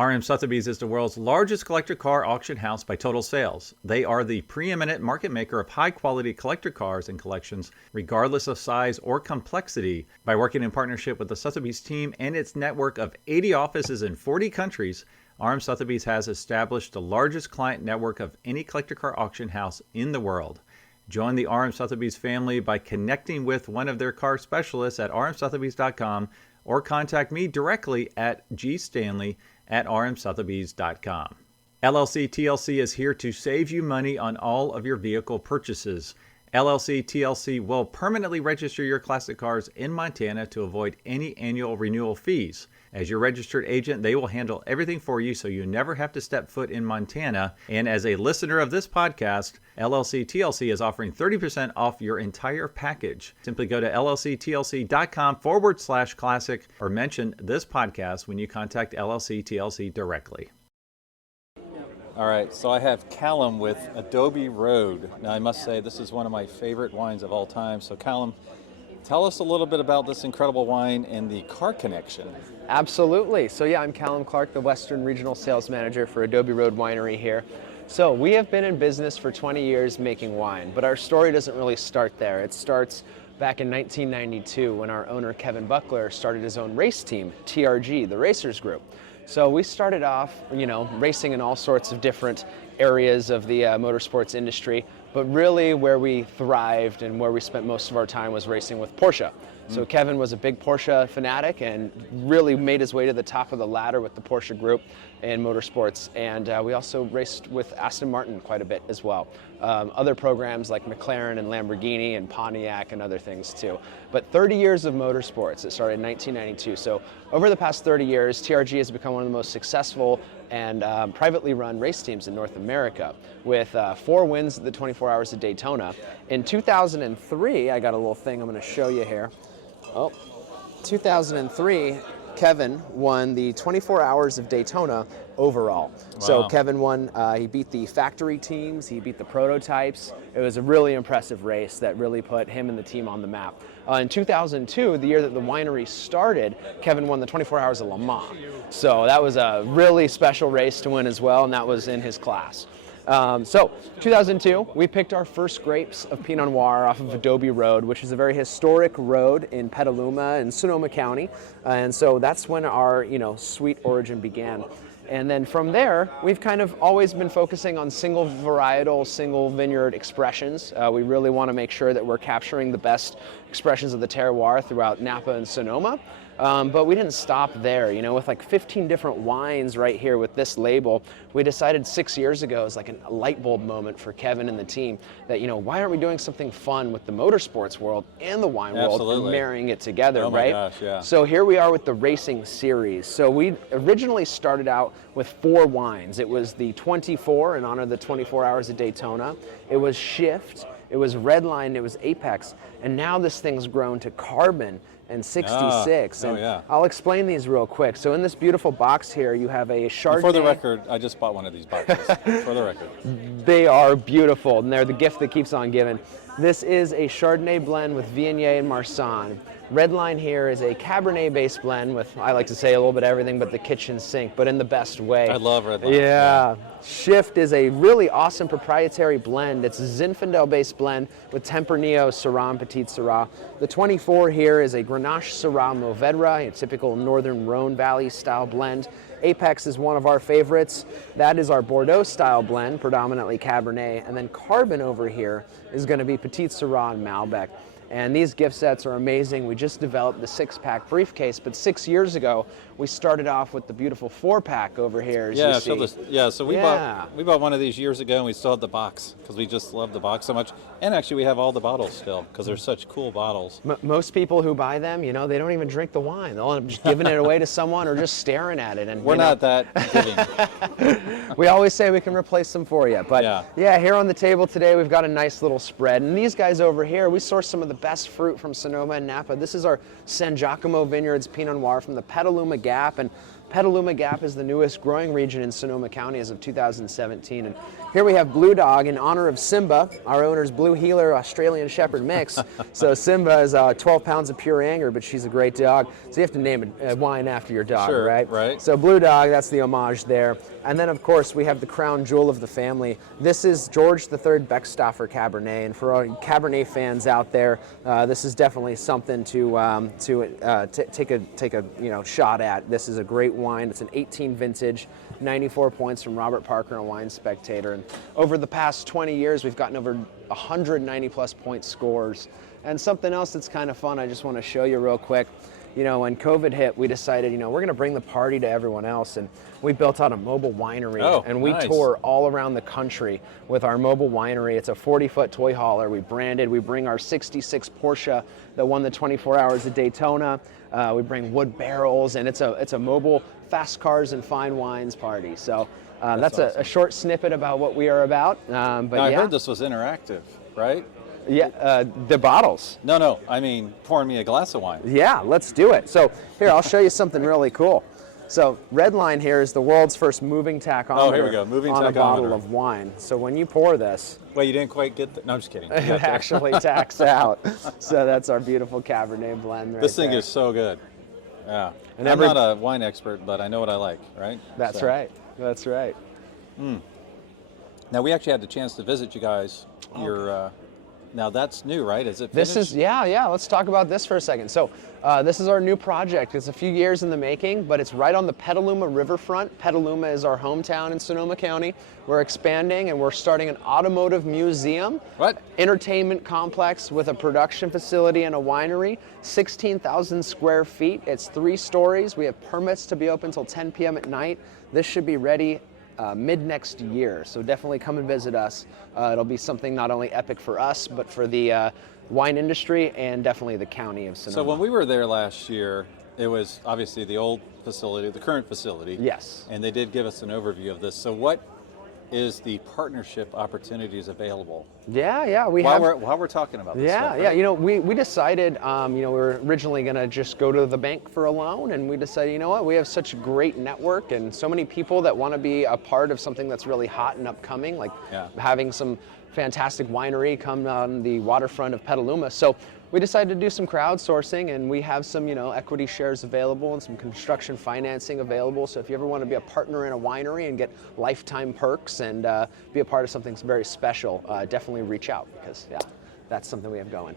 RM Sotheby's is the world's largest collector car auction house by total sales. They are the preeminent market maker of high-quality collector cars and collections, regardless of size or complexity. By working in partnership with the Sotheby's team and its network of 80 offices in 40 countries, RM Sotheby's has established the largest client network of any collector car auction house in the world. Join the RM Sotheby's family by connecting with one of their car specialists at rmsotheby's.com or contact me directly at gstanley@rmsotheby's.com. LLC TLC is here to save you money on all of your vehicle purchases. LLC TLC will permanently register your classic cars in Montana to avoid any annual renewal fees. As your registered agent, they will handle everything for you so you never have to step foot in Montana. And as a listener of this podcast, LLC TLC is offering 30% off your entire package. Simply go to llctlc.com/classic or mention this podcast when you contact LLC TLC directly. All right, so I have Callum with Adobe Road. Now I must say this is one of my favorite wines of all time. So Callum, tell us a little bit about this incredible wine and the car connection. Absolutely. So yeah, I'm Callum Clark, the Western Regional Sales Manager for Adobe Road Winery here. So we have been in business for 20 years making wine, but our story doesn't really start there. It starts back in 1992 when our owner Kevin Buckler started his own race team, TRG, the Racers Group. So we started off, racing in all sorts of different areas of the motorsports industry, but really where we thrived and where we spent most of our time was racing with Porsche. So Kevin was a big Porsche fanatic and really made his way to the top of the ladder with the Porsche group in motorsports. And we also raced with Aston Martin quite a bit as well. Other programs like McLaren and Lamborghini and Pontiac and other things too. But 30 years of motorsports. It started in 1992. So over the past 30 years, TRG has become one of the most successful and privately run race teams in North America with 4 wins at the 24 Hours of Daytona. In 2003, I got a little thing I'm going to show you here. 2003, Kevin won the 24 Hours of Daytona overall. Wow. So Kevin won, he beat the factory teams, he beat the prototypes. It was a really impressive race that really put him and the team on the map. In 2002, the year that the winery started, Kevin won the 24 Hours of Le Mans. So that was a really special race to win as well, and that was in his class. So 2002, we picked our first grapes of Pinot Noir off of Adobe Road, which is a very historic road in Petaluma in Sonoma County. And so that's when our, sweet origin began. And then from there, we've kind of always been focusing on single varietal, single vineyard expressions. We really want to make sure that we're capturing the best expressions of the terroir throughout Napa and Sonoma. But we didn't stop there, with like 15 different wines right here with this label. We decided 6 years ago, as like a light bulb moment for Kevin and the team, that, why aren't we doing something fun with the motorsports world and the wine world and marrying it together, right? My gosh, yeah. So here we are with the racing series. So we originally started out with 4 wines. It was the 24 in honor of the 24 Hours of Daytona. It was Shift, it was Redline, it was Apex, and now this thing's grown to Carbon and 66. Yeah. I'll explain these real quick. So in this beautiful box here, you have a Chardonnay. For the record, I just bought one of these boxes. For the record. They are beautiful, and they're the gift that keeps on giving. This is a Chardonnay blend with Viognier and Marsanne. Redline here is a Cabernet-based blend with, I like to say, a little bit of everything but the kitchen sink, but in the best way. I love Redline. Yeah. Shift is a really awesome proprietary blend. It's a Zinfandel-based blend with Tempranillo, Syrah, and Petit Syrah. The 24 here is a Grenache Syrah Mourvedre, a typical Northern Rhone Valley style blend. Apex is one of our favorites. That is our Bordeaux style blend, predominantly Cabernet. And then Carbon over here is going to be Petit Syrah and Malbec. And these gift sets are amazing. We just developed the 6-pack briefcase, but 6 years ago, we started off with the beautiful 4-pack over here, as you see. So we bought one of these years ago, and we still had the box, because we just love the box so much. And actually, we have all the bottles still, because they're such cool bottles. Most people who buy them, they don't even drink the wine. They'll end up just giving it away to someone or just staring at it. And we're not that giving. We always say we can replace them for you. But yeah, here on the table today, we've got a nice little spread. And these guys over here, we source some of the best fruit from Sonoma and Napa. This is our San Giacomo Vineyards Pinot Noir from the Petaluma Gap. And Petaluma Gap is the newest growing region in Sonoma County as of 2017. And here we have Blue Dog in honor of Simba, our owner's Blue Heeler Australian Shepherd mix. So Simba is 12 pounds of pure anger, but she's a great dog. So you have to name a wine after your dog, sure, right? Right. So Blue Dog, that's the homage there. And then, of course, we have the crown jewel of the family. This is George III Beckstoffer Cabernet. And for all Cabernet fans out there, this is definitely something to take a shot at. This is a great wine. It's an 18 vintage, 94 points from Robert Parker and Wine Spectator. And over the past 20 years, we've gotten over 190 plus point scores. And something else that's kind of fun, I just want to show you real quick. When COVID hit, we decided, we're going to bring the party to everyone else, and we built out a mobile winery, and we tour all around the country with our mobile winery. It's a 40-foot toy hauler. We bring our 66 Porsche that won the 24 Hours of Daytona. We bring wood barrels, and it's a mobile fast cars and fine wines party. So that's awesome. a short snippet about what we are about. I heard this was interactive, right? Yeah, the bottles. No, I mean pouring me a glass of wine. Yeah, let's do it. So here, I'll show you something really cool. So red line here is the world's first moving tachometer. Oh, here we go, moving on tachometer. A bottle of wine. So when you pour this, well, you didn't quite get no, I'm just kidding. It actually tacks out. So that's our beautiful Cabernet blend right This thing there. is so good. Yeah, and I'm not a wine expert, but I know what I like, right? That's right. That's right. Now we actually had the chance to visit you guys. Your now that's new, right? Is it finished? This is, yeah. Let's talk about this for a second. So this is our new project. It's a few years in the making, but it's right on the Petaluma riverfront. Petaluma is our hometown in Sonoma County. We're expanding and we're starting an automotive museum. What? Entertainment complex with a production facility and a winery. 16,000 square feet. It's 3 stories. We have permits to be open until 10 p.m. at night. This should be ready mid next year, so definitely come and visit us. It'll be something not only epic for us, but for the wine industry and definitely the county of Sonoma. So when we were there last year, it was obviously the old facility, the current facility. Yes. And they did give us an overview of this. So what is the partnership opportunities available? Yeah. While we're talking about this stuff, right? We decided, we were originally going to just go to the bank for a loan, and we decided, you know what, we have such a great network and so many people that want to be a part of something that's really hot and upcoming, like having some fantastic winery come on the waterfront of Petaluma. So we decided to do some crowdsourcing, and we have some, equity shares available and some construction financing available. So if you ever want to be a partner in a winery and get lifetime perks and be a part of something very special, definitely reach out because, that's something we have going.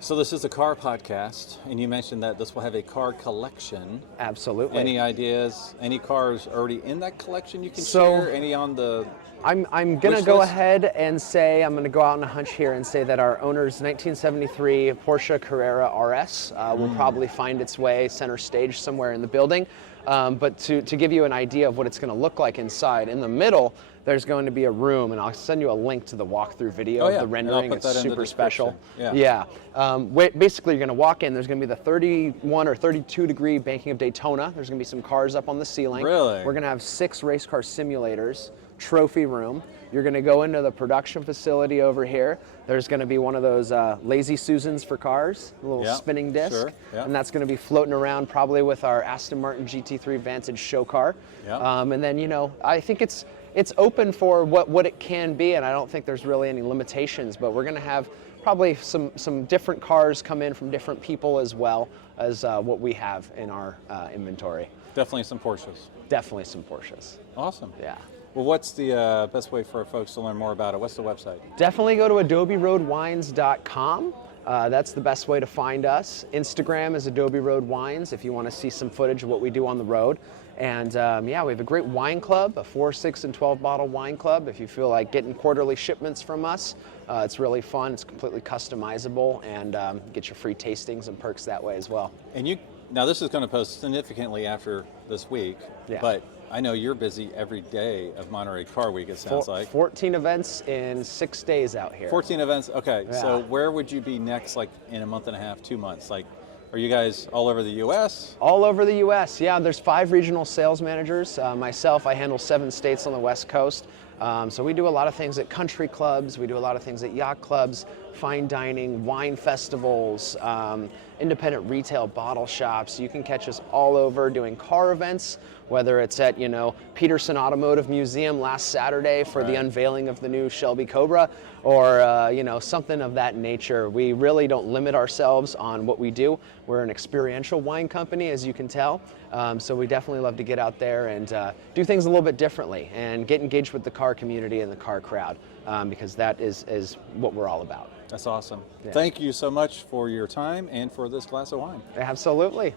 So this is a car podcast, and you mentioned that this will have a car collection. Absolutely. Any ideas? Any cars already in that collection you can share? Any on the I'm going to go ahead and say, I'm going to go out on a hunch here and say that our owner's 1973 Porsche Carrera RS will probably find its way center stage somewhere in the building. But to give you an idea of what it's going to look like inside, in the middle, there's going to be a room, and I'll send you a link to the walkthrough video of the rendering. It's super special. Basically, you're going to walk in. There's going to be the 31 or 32 degree banking of Daytona. There's going to be some cars up on the ceiling. Really? We're going to have 6 race car simulators. Trophy room. You're going to go into the production facility over here. There's going to be one of those lazy Susans for cars, a little spinning disc, and that's going to be floating around probably with our Aston Martin GT3 Vantage show car. And then, I think it's open for what it can be, and I don't think there's really any limitations, but we're going to have probably some different cars come in from different people as well as what we have in our inventory. Definitely some Porsches. Definitely some Porsches. Awesome. Yeah. Well, what's the best way for folks to learn more about it? What's the website? Definitely go to adoberoadwines.com. That's the best way to find us. Instagram is Adobe Road Wines if you want to see some footage of what we do on the road. And we have a great wine club, a 4, 6, and 12 bottle wine club. If you feel like getting quarterly shipments from us, it's really fun. It's completely customizable, and get your free tastings and perks that way as well. And now this is going to post significantly after this week, but I know you're busy every day of Monterey Car Week, it sounds like. 14 events in 6 days out here. 14 events, okay. Yeah. So where would you be next, like in a month and a half, 2 months? Like, are you guys all over the U.S.? All over the U.S., yeah. There's 5 regional sales managers. Myself, I handle 7 states on the West Coast. So we do a lot of things at country clubs. We do a lot of things at yacht clubs, fine dining, wine festivals, independent retail bottle shops. You can catch us all over doing car events. whether it's at, Peterson Automotive Museum last Saturday for the unveiling of the new Shelby Cobra, or something of that nature. We really don't limit ourselves on what we do. We're an experiential wine company, as you can tell. So we definitely love to get out there and do things a little bit differently and get engaged with the car community and the car crowd, because that is what we're all about. That's awesome. Yeah. Thank you so much for your time and for this glass of wine. Absolutely.